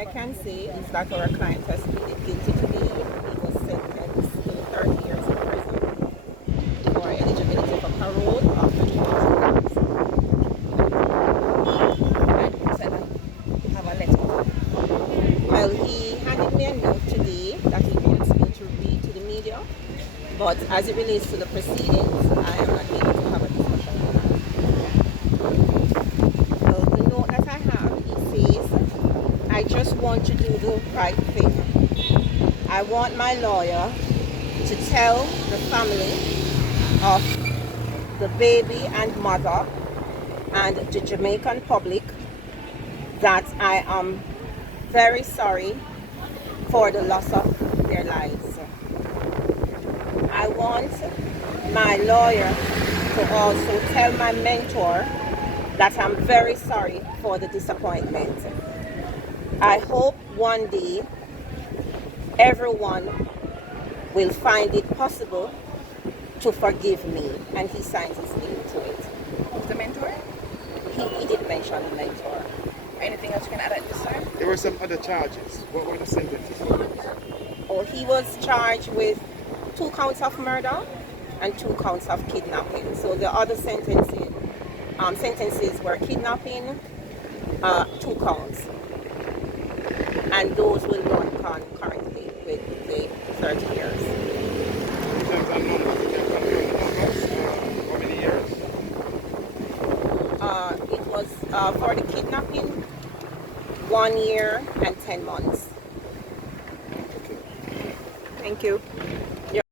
I can say is that our client has pleaded guilty today. He was sentenced to 30 years in prison for eligibility for parole after 2 years. And you said that you have a letter. Well, he handed me a note today that he wants me to read to the media, but as it relates to the proceedings, I am not able to have a discussion on that. So the note that I have, he says, I just want to do the right thing. I want my lawyer to tell the family of the baby and mother and the Jamaican public that I am very sorry for the loss of their lives. I want my lawyer to also tell my mentor that I'm very sorry for the disappointment. I hope one day everyone will find it possible to forgive me, and he signs his name to it. Who's the mentor? He did mention the mentor. Anything else you can add at this time? There were some other charges. What were the sentences for those? Oh, he was charged with 2 counts of murder and 2 counts of kidnapping. So the other sentences were kidnapping, 2 counts, and those will run concurrently with the 30 years. In terms of numbers, you can confirm the numbers. How many years? It was for the kidnapping, 1 year and 10 months. Okay. Thank you.